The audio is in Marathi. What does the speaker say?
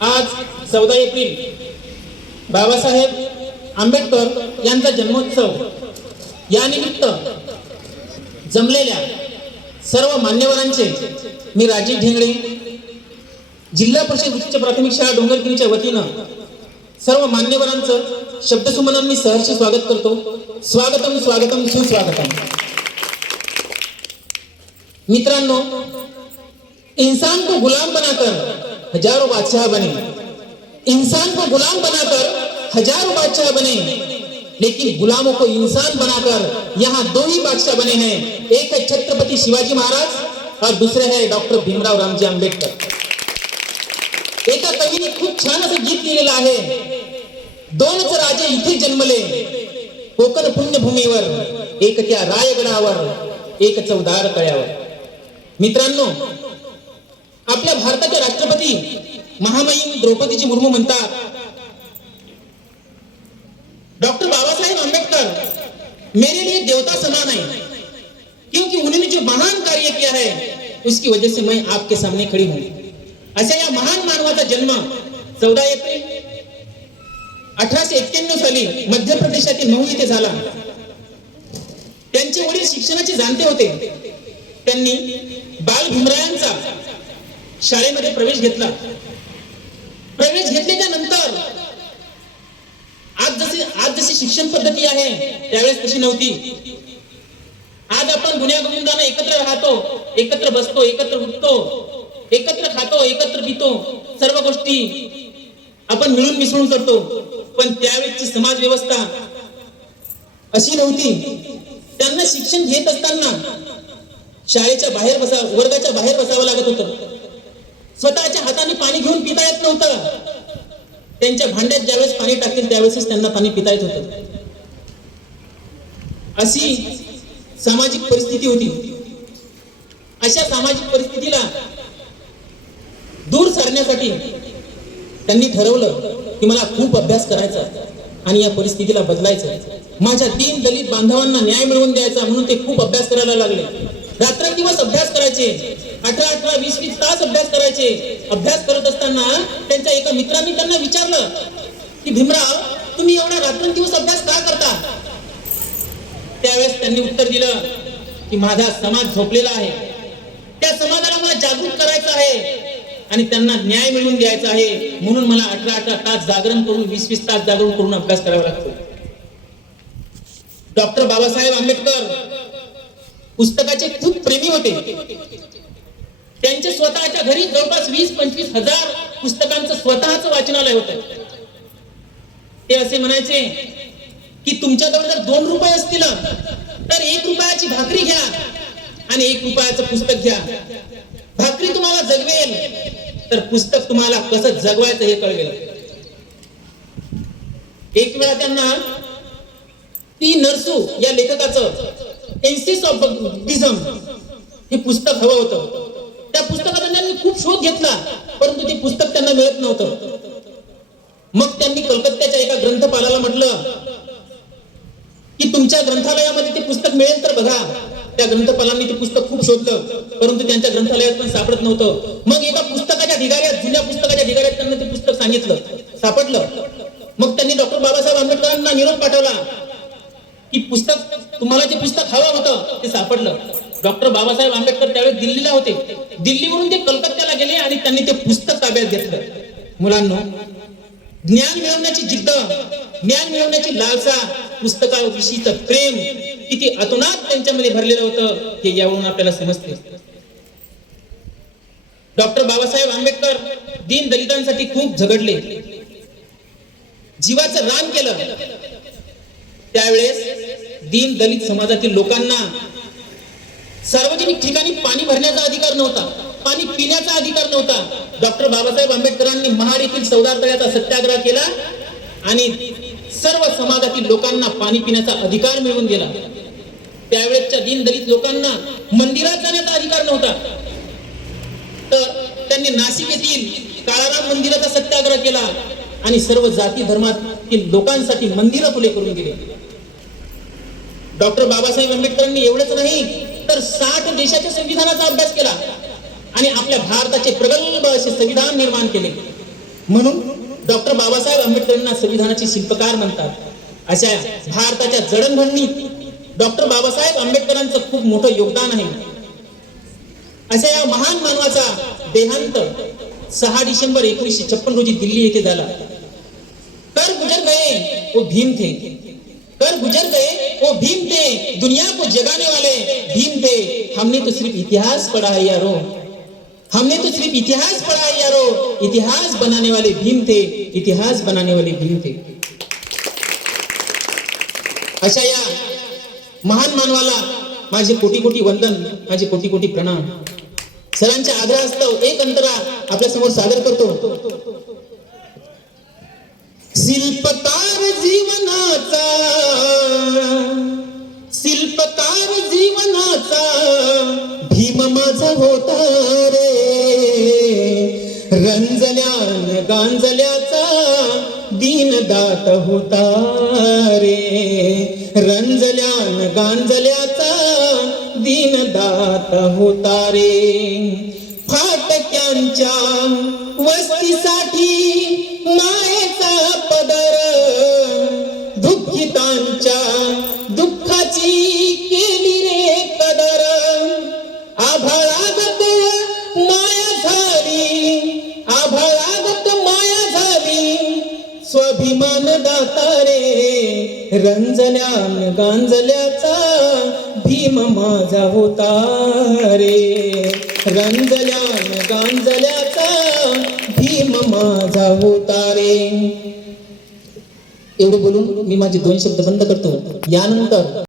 आज चौदा एप्रिल बाबासाहेब आंबेडकर यांचा जन्मोत्सव. या निमित्त जमलेल्या सर्व मान्यवरांचे मी राजीव ढेंगळे जिल्हा परिषद उच्च प्राथमिक शाळा डोंगरगिरीच्या वतीनं सर्व मान्यवरांचं शब्दसुमनांनी मी सहर्ष स्वागत करतो. स्वागतम स्वागतम सुस्वागतम. मित्रांनो इंसान को गुलाम बनाकर हज़ारों बादशाह बने। इंसान को गुलाम बनाकर हज़ारों बादशाह बने। लेकिन गुलामों को इंसान बनाकर यहाँ दो ही बादशाह बने हैं। एक है छत्रपति शिवाजी महाराज और दूसरे है डॉक्टर भीमराव रामजी आंबेडकर एका कवीने खूप छान असं गीत लिहिलेलं आहे। दोनच राजे इथे जन्मले। कोकण पुण्यभूमीवर, एक त्या रायगडावर, एक चौदार तळ्यावर. मित्रांनो आपल्या भारताचे राष्ट्रपती महामहिम द्रौपदीजी मुर्मू म्हणतात. डॉक्टर बाबासाहेब आंबेडकर मेरे लिए देवता समान है क्योंकि उन्होंने जो महान कार्य किया है उसकी वजह से मैं आपके सामने खड़ी हूं। अशा या महान मानवाचा जन्म चौदा एप्रिल अठराशे एक्क्याण्णव साली मध्य प्रदेशातील मऊ येथे झाला. त्यांचे वडील शिक्षणाचे जाणते होते. त्यांनी बाल भीमरायांचा शाळेमध्ये प्रवेश घेतला. प्रवेश घेतल्याच्या नंतर आज जशी आज जशी शिक्षण पद्धती आहे त्यावेळेस तशी नव्हती. आज आपण गुन्ह्यागोविंदाने एकत्र राहतो एकत्र बसतो एकत्र उठतो एकत्र खातो एकत्र पितो सर्व गोष्टी आपण मिळून मिसळून करतो. पण त्यावेळेसची समाज व्यवस्था अशी नव्हती. त्यांना शिक्षण घेत असताना शाळेच्या बाहेर बसा वर्गाच्या बाहेर बसावं लागत होतं. स्वतःच्या हाताने पाणी घेऊन पिता येत नव्हतं. त्यांच्या भांड्यात ज्यावेळेस पाणी टाकतील त्यावेळेस त्यांना पाणी पिता येत होतं. अशी सामाजिक परिस्थिती होती. अशा सामाजिक परिस्थितीला दूर सारण्यासाठी त्यांनी ठरवलं की मला खूप अभ्यास करायचा आणि या परिस्थितीला बदलायचं माझ्या तीन दलित बांधवांना न्याय मिळवून द्यायचा म्हणून ते खूप अभ्यास करायला लागले. रात्रंदिवस अभ्यास करायचे. अठरा अठरा वीस वीस तास अभ्यास करायचे. अभ्यास करत असताना त्यांच्या एका मित्रांनी त्यांना विचारलं की भीमराव तुम्ही एवढा रात्रंदिवस अभ्यास का करता? त्यावेळेस त्यांनी उत्तर दिलं की माझा समाज झोपलेला आहे. त्या समाजाला मला जागृत करायचं आहे आणि त्यांना न्याय मिळवून द्यायचा आहे. म्हणून मला अठरा अठरा तास जागरण करून वीस वीस तास जागरण करून अभ्यास करावा लागतो. डॉक्टर बाबासाहेब आंबेडकर पुस्तकाचे खूप प्रेमी होते. त्यांच्या स्वतःच्या घरी जवळपास वीस पंचवीस हजार पुस्तकांचं स्वतःच वाचनालय होत. ते असे म्हणायचे की तुमच्याजवळ जर दोन रुपये असतील तर एक रुपयाची भाकरी घ्या आणि एक रुपयाचं पुस्तक घ्या. भाकरी तुम्हाला जगवेल तर पुस्तक तुम्हाला कसं जगवायचं हे कळवेल. एक वेळा त्यांना ती नरसू या लेखकाचं एन्सिस ऑफ बुद्धिझम हे पुस्तक हवं होतं. त्या पुस्तकाचा त्यांनी खूप शोध घेतला परंतु ते पुस्तक त्यांना मिळत नव्हतं. मग त्यांनी कलकत्त्याच्या एका ग्रंथपालाला म्हटलं की तुमच्या ग्रंथालयामध्ये ते पुस्तक मिळेल तर बघा. त्या ग्रंथपालांनी ते पुस्तक खूप शोधलं परंतु त्यांच्या ग्रंथालयात पण सापडत नव्हतं. मग एका पुस्तकाच्या ढिगाऱ्यात जुन्या पुस्तकाच्या ढिगाऱ्यात त्यांना ते पुस्तक सांगितलं सापडलं. मग त्यांनी डॉक्टर बाबासाहेब आंबेडकरांना निरोप पाठवला की पुस्तक तुम्हाला जे पुस्तक हवं होतं ते सापडलं. डॉक्टर बाबासाहेब आंबेडकर त्यावेळेस दिल्लीला होते. दिल्लीवरून ते कलकत्त्याला गेले आणि त्यांनी ते पुस्तक ताब्यात घेतलं. मुलांना ज्ञान मिळवण्याची जिद्द ज्ञान मिळवण्याची लालसा पुस्तकाविषयीच प्रेम किती अतोनात त्यांच्यामध्ये भरलेलं होतं हे यावरून आपल्याला समजते. डॉक्टर बाबासाहेब आंबेडकर दीन दलितांसाठी खूप झगडले. जीवाचं रान केलं. त्यावेळेस दीन दलित समाजातील लोकांना सार्वजनिक ठिकाणी पाणी भरण्याचा अधिकार नव्हता पाणी पिण्याचा अधिकार नव्हता. डॉक्टर बाबासाहेब आंबेडकरांनी महाड येथील सौदार तळ्याचा सत्याग्रह केला आणि सर्व समाजातील लोकांना पाणी पिण्याचा अधिकार मिळवून दिला. त्यावेळेसच्या दीन दलित लोकांना मंदिरात जाण्याचा अधिकार नव्हता. तर त्यांनी नाशिक येथील काळाराम मंदिराचा सत्याग्रह केला आणि सर्व जाती धर्मातील लोकांसाठी मंदिरं खुले करून दिले. डॉक्टर बाबासाहेब आंबेडकरांनी एवढंच नाही तर साठ देशाच्या संविधानाचा अभ्यास केला. आणि आपल्या भारताचे प्रगल्भ असे संविधान निर्माण केले. म्हणून डॉक्टर बाबासाहेब आंबेडकरांना संविधानाचे शिल्पकार म्हणतात. अशा भारताच्या जडणघडणीत डॉक्टर बाबासाहेब आंबेडकरांचं खूप मोठं योगदान आहे. अशा या महान मानवाचा देहांत सहा डिसेंबर एकोणीसशे छप्पन रोजी दिल्ली येथे झाला. तर गुजर गए वो भीम थे. कर गुजर गए वो भीम थे दुनिया को जगाने वाले भीम थे हमने तो सिर्फ इतिहास पढ़ा है यारो। हमने तो सिर्फ इतिहास पढ़ा है यारो। इतिहास बनाने वाले भीम थे इतिहास बनाने वाले भीम थे अशा या महान मानवाला माझे कोटी कोटी वंदन माझे कोटी कोटी प्रणाम। सरांच्या आग्रहास्तव एक अंतरा आपल्यासमोर सादर करतो। शिल्पकार रंजल्यान गांजल्याचा दिन दात होता रे. रंजल्यान गांजल्याचा दिन दात होता रे. फाटक्यांच्या वस्तीसाठी मायेचा पदर दुःखितांच्या दुःखाची केली रे कदर. आभाळागत स्वाभिमान रंजल्या गांजल्याचा भीम माझा होता रे. रंजल्या गांजल्याचा भीम माझा होता रे. एवढं बोलून मी माझे दोन शब्द बंद करतो. यानंतर